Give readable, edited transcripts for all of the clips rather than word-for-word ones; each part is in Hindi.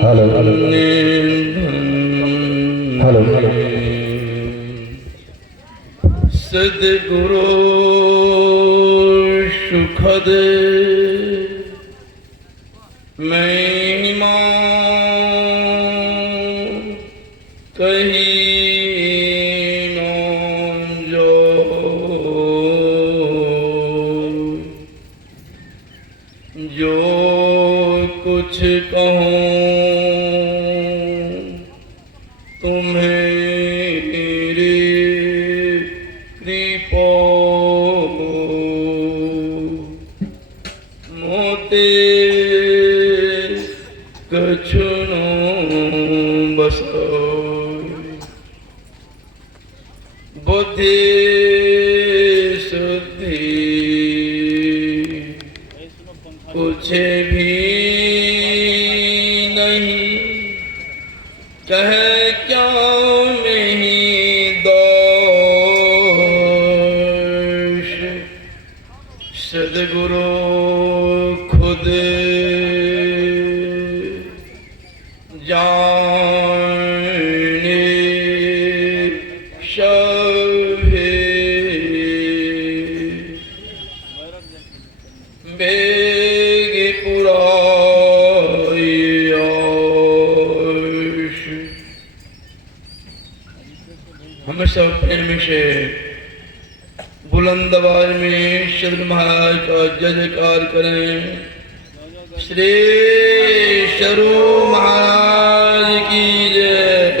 हेलो हेलो सद्गुरु सुखद महिमा कही न जो कुछ कहूँ तुम्हें कृपा मोते कछु न बसो बुद्धि शुद्धि कुछ भी नहीं कह क्या नहीं दोष सद्गुरु खुद जाने सभे बेग पुरायश हम सब प्रेम से बुलंद आवाज में श्री महाराज का जय जयकार करें। श्री स्वरूप महाराज की जय।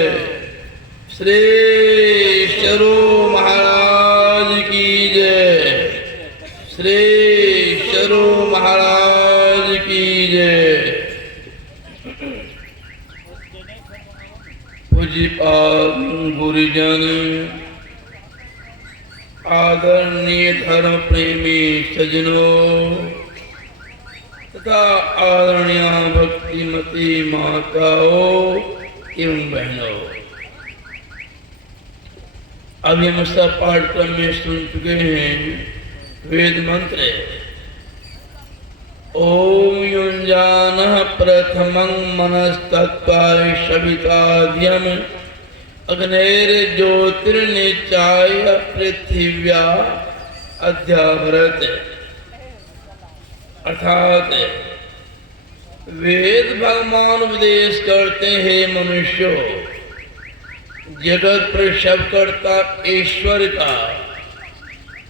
श्री स्वरूप महाराज की जय। श्री स्वरूप महाराज की जय। पूज्यपाद गुरुजन, आदरणीय धर्म प्रेमी सज्जनों तथा आदरणीय भक्तिमती माताओं एवं बहनों, अभी हम सब पाठक्रम में सुन चुके हैं वेद मंत्र ओम युञ्जानः प्रथमं मनस्तत्त्वाय सविताध्यम अग्नेर्ज्योतिर्निचाय पृथिव्या अध्याभरत। अर्थात वेद भगवान उपदेश करते हैं मनुष्यों, जगत प्रसवकर्ता ईश्वर का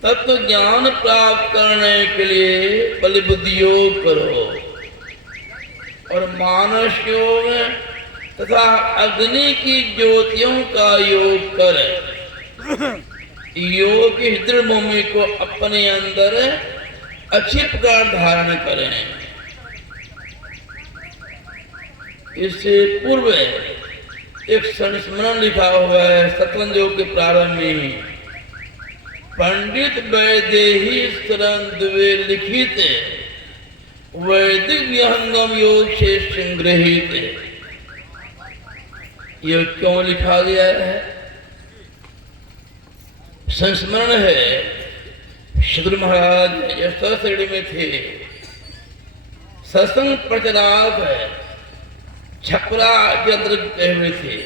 तत्व ज्ञान प्राप्त करने के लिए बल बुद्धि योग करो और मानस योग तथा अग्नि की ज्योतियों का योग करें। योग की हृदय भूमि को अपने अंदर अच्छी प्रकार धारण करें। इससे पूर्व एक संस्मरण लिखा हुआ है सतरंज योग के प्रारंभ में ही, पंडित वैदेही शरण द्वे लिखित वैदिक विहंगम योग से संग्रहित। यह क्यों लिखा गया है? संस्मरण है शुद्र महाराज यशोदा श्रेणी में थे, सत्संग प्रचारक छपरा के अंतर्गत हुए थे।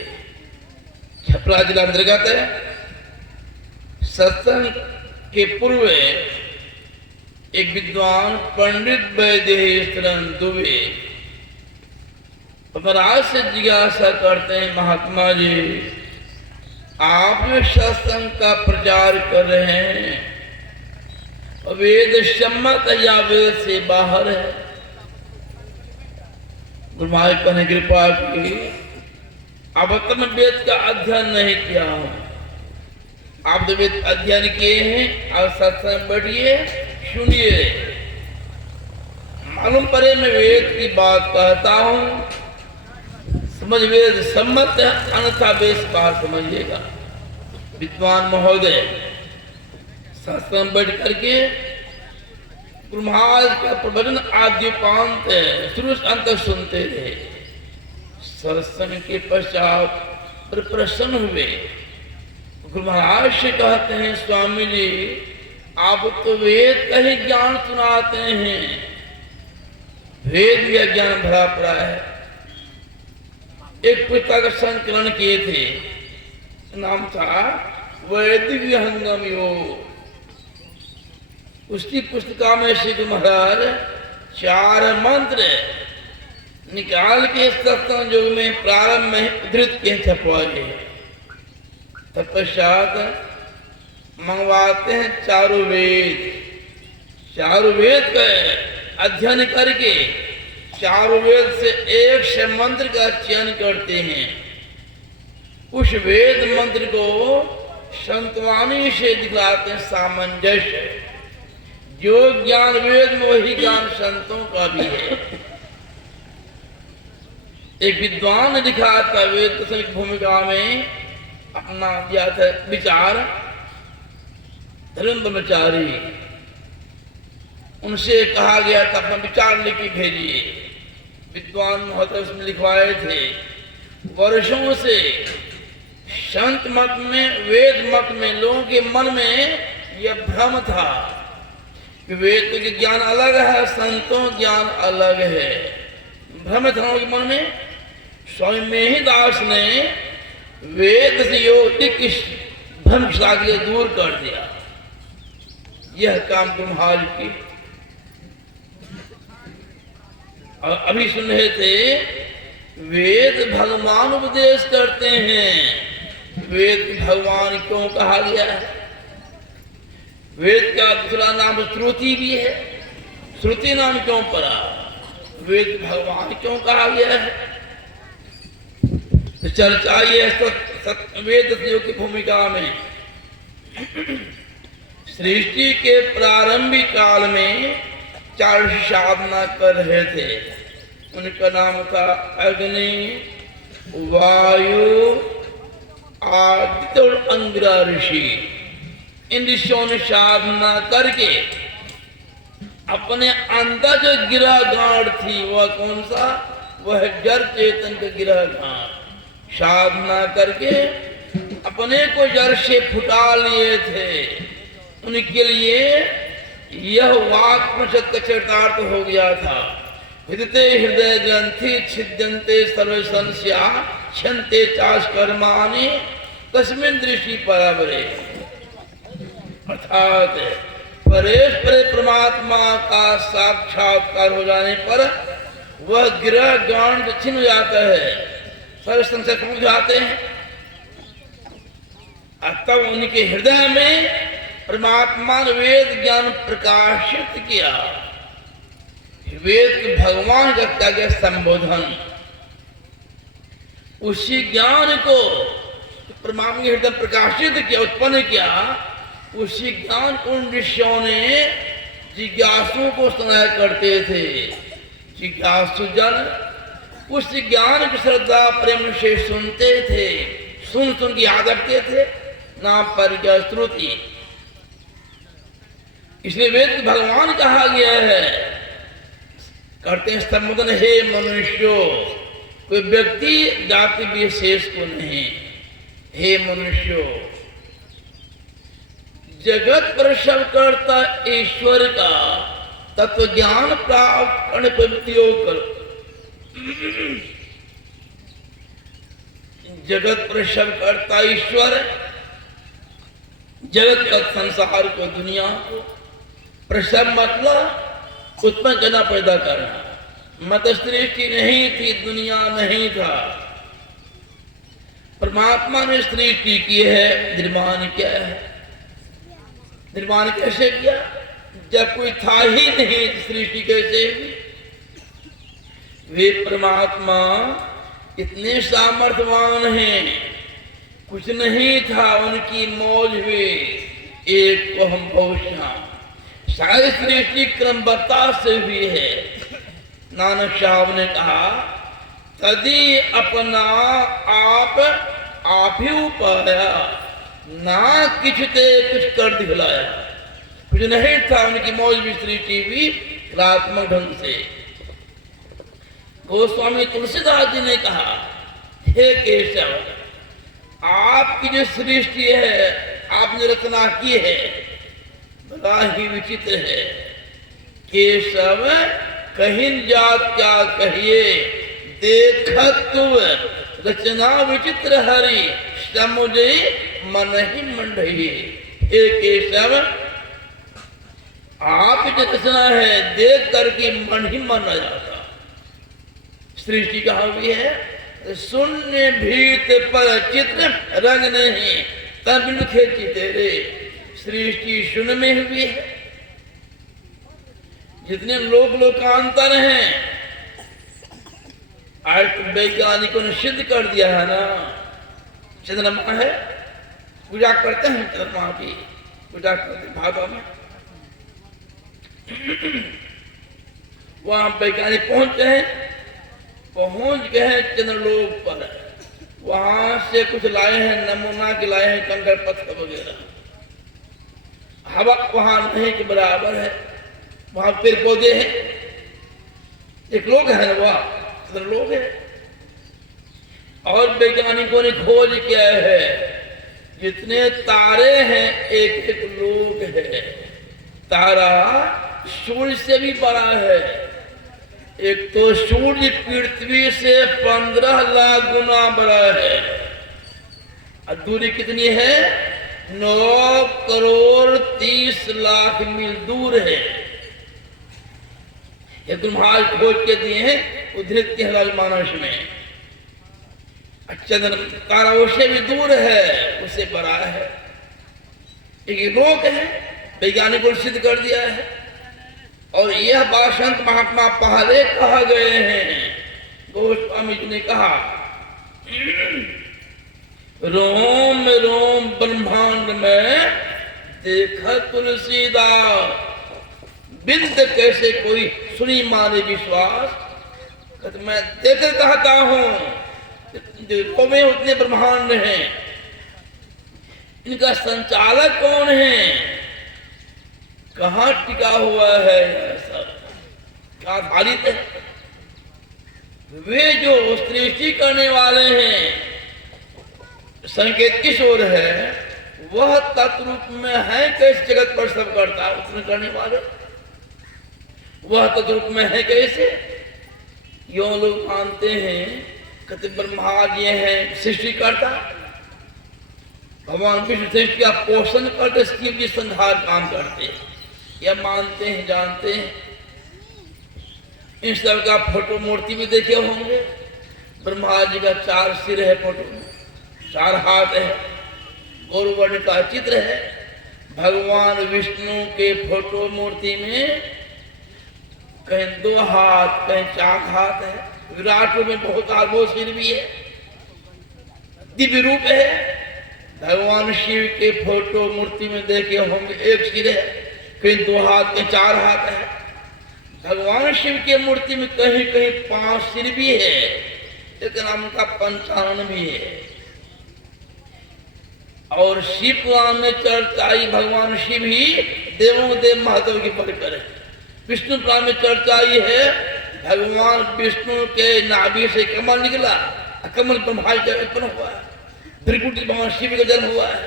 छपरा जिला अंतर्गत सत्संग के पूर्व एक विद्वान पंडित वैदेहीश्वरन दुबे महाराज से जिज्ञासा करते हैं, महात्मा जी आप सत्संग का प्रचार कर रहे हैं, वेद सम्मत या वेद से बाहर है? गुरु महाराज ने कृपा की, अब तक वेद का अध्ययन नहीं किया हूं, आप तो वेद अध्ययन किए हैं, आप सत्संग बैठिए सुनिए, मालूम पड़े मैं वेद की बात कहता हूं, समझ वेद सम्मत है, अन्यथा वेद बाहर समझिएगा। विद्वान महोदय सत्संग बैठ करके गुरु महाराज का प्रवचन आद्योपांत शुरू से अंत सुनते रहे। सत्संग के पश्चात प्रसन्न हुए, गुरु महाराज से कहते हैं, स्वामी जी आप तो वेद का ही ज्ञान सुनाते हैं, वेद भी अज्ञान भरा पड़ा है, एक पुस्तक संकलन किए थे, नाम था वैदिक विहंगम योग। उसकी पुस्तिका में श्री गुरु महाराज 4 मंत्र निकाल के सत्संग युग में प्रारंभ में उद्धृत के छपवाए। तत्पश्चात मंगवाते हैं चारों वेद का अध्ययन करके चारों वेद से एक से मंत्र का चयन करते हैं। उस वेद मंत्र को संतवाणी से दिखलाते हैं सामंजस्य। जो ज्ञान वेद में वही ज्ञान संतों का भी है। एक विद्वान ने लिखा था वेद की भूमिका में अपना दिया था विचार, धर्म ब्रह्मचारी। उनसे कहा गया था अपना विचार लिखी भेजिए। विद्वान महोदय उसमें लिखवाए थे। वर्षों से संत मत में, वेद मत में लोगों के मन में यह भ्रम था कि वेद के ज्ञान अलग है, संतों ज्ञान अलग है। भ्रम था लोगों के मन में। स्वामी मेहिदास ने वेद से योगिक इस भ्रम के दूर कर दिया। यह काम तुम्हारी की। और अभी सुन रहे थे वेद भगवान उपदेश करते हैं। वेद भगवान क्यों कहा गया है? वेद का दूसरा नाम श्रुति भी है। श्रुति नाम क्यों पड़ा? वेद भगवान क्यों कहा गया है? तो चर्चा ये वेद की भूमिका में सृष्टि के प्रारंभिक काल में 4 साधना कर रहे थे। उनका नाम था अग्नि, वायु, आदित्य और अंगिरा ऋषि। इन ऋषियों ने साधना करके अपने अंदर जो गिरा गांठ थी वह कौन सा? वह जड़ चेतन का गिरा गांठ। साधना करके अपने को जड़ से फुटा लिए थे। उनके लिए यह वाक्पनिषद का चरितार्थ हो गया था। विदिते हृदय ग्रंथि छिद्यन्ते सर्व संस्या क्षन्ते चाश कर्माणि तस्मिन् दृष्टि परावरे। अर्थात परेश्वर परमात्मा का साक्षात्कार हो जाने पर वह गिरा गांठ छिन्न जाता है, सर्व संशय टूट जाते हैं। तब उनके हृदय में परमात्मा ने वेद ज्ञान प्रकाशित किया। वेद के भगवान का क्या गया संबोधन। उसी ज्ञान को परमात्मा के हृदय प्रकाशित किया, उत्पन्न किया। उसी ज्ञान उन ऋषियों ने जिज्ञासुओं को सुनाया करते थे। जिज्ञासु जन उस ज्ञान की श्रद्धा प्रेम से सुनते थे, सुन सुन के याद रखते थे। नाम पर क्या श्रुति। इसलिए वेद भगवान कहा गया है। करते हैं संबोधन, हे मनुष्यो। कोई व्यक्ति जाति विशेष को नहीं। हे मनुष्यो, जगत पर सब करता ईश्वर का तत्व ज्ञान प्राप्त करने पर उपयोग करो। जगत पर सब करता ईश्वर, जगत का संसार को, दुनिया को। प्रसव मतलब उत्पन्न करना, पैदा करना। मत सृष्टि नहीं थी, दुनिया नहीं था। परमात्मा ने सृष्टि की है। निर्माण क्या है? निर्माण कैसे किया? जब कोई था ही नहीं, सृष्टि कैसे हुई? वे परमात्मा इतने सामर्थ्यवान हैं। कुछ नहीं था, उनकी मौज हुई। एक को हम पहुंचा। सारी सृष्टि क्रमबद्धता से हुई है। नानक साहब ने कहा, तदी अपना आप ही उपाया, ना किछते कुछ कर दिखलाया। कुछ नहीं था, उनकी मौज भी सृष्टि भी कलात्मक ढंग से। गोस्वामी तुलसीदास जी ने कहा, हे केशव, आपकी जो सृष्टि है, आपने रचना की है, बड़ा ही विचित्र है। केशव कहीं जात क्या कहिए, देखत तुम रचना विचित्र हरि समुझे मन ही मंडही। एक सब आप जो रचना है देख करके मन ही मन आ जाता। सृष्टि कहा हुई है शून्य भीत पर चित्र रंग नहीं तब लिखे तेरे। सृष्टि शून्य में हुई है। जितने लोकांतर हैं आज तो वैज्ञानिकों ने सिद्ध कर दिया है ना। चंद्रमा है, पूजा करते हैं चंद्रमा की, पूजा करते भादों में। वहां वैज्ञानिक पहुंचे हैं, पहुंच गए हैं चंद्रलोक पर। वहां से कुछ लाए हैं नमूना के, लाए हैं कंकड़ पत्थर वगैरह। हवा वहां नहीं के बराबर है, वहां पेड़ पौधे हैं। एक लोग है ना, वह लोग है। और वैज्ञानिकों ने खोज किया है जितने तारे हैं एक एक लोग है। तारा सूर्य से भी बड़ा है। एक तो सूर्य पृथ्वी से 15 लाख गुना बड़ा है। और दूरी कितनी है? 9 करोड़ 30 लाख मील दूर है। ये ब्रह्मांड खोज के दिए हैं उद्धृत के राजमानस में। चंद्र तारा उससे भी दूर है, उससे बड़ा है। एक लोक है, वैज्ञानिकों ने सिद्ध कर दिया है। और यह बात संत महात्मा पहले कहा गए हैं। गोस्वामी जी ने कहा रोम रोम ब्रह्मांड में देखा तुलसीदास, बिंद कैसे कोई सुनी माने विश्वास। मैं देखकर कहता हूं जो में उतने ब्रह्मांड हैं, इनका संचालक कौन है, कहां टिका हुआ है, सब क्या आधारित है। वे जो सृष्टि करने वाले हैं संकेत किस ओर है, वह तत्रूप में है कैसे जगत पर सब करता है उसने करने वाले। वह तत्रूप में है कैसे, यो लोग मानते हैं कहते ब्रह्मा ये है सृष्टि करता, भगवान विष्णु सृष्टि का पोषण करते, शिव जी संहार काम करते हैं। यह मानते हैं, जानते हैं। इन सब का फोटो मूर्ति भी देखे होंगे। ब्रह्मा जी का 4 सिर है, फोटो में 4 हाथ है, गौरवर्ण का चित्र है। भगवान विष्णु के फोटो मूर्ति में कहीं 2 हाथ, कहीं 4 हाथ है। विराट रूप में बहुत आगो सिर भी है, दिव्य रूप है। भगवान शिव के फोटो मूर्ति में देखे होंगे 1 सिर है, कहीं 2 हाथ, कहीं 4 हाथ है। भगवान शिव के मूर्ति में कहीं कहीं 5 सिर भी है, लेकिन उनका 55 भी है। और शिव पुराण में चर्चा आई भगवान शिव ही देवों देव महत्व की परिकर है। विष्णु पुराण में चर्चा आई है भगवान विष्णु के नाभि से कमल निकला, कमल ब्रह्मा का उत्पन्न हुआ है, त्रिकुटी भगवान शिव का जन्म हुआ है।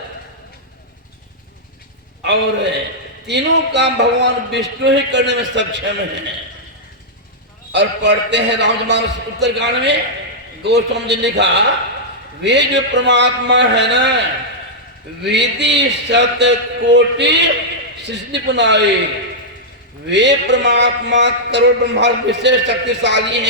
और तीनों काम भगवान विष्णु ही करने में सक्षम है। और पढ़ते हैं रामचरितमानस उत्तरकांड में गोस्वामी जी ने कहा वे जो परमात्मा है ना, विधि 7 कोटि सृष्टि बनाए, वे परमात्मा करोड़ ब्रह्मांड विशेष शक्तिशाली हैं।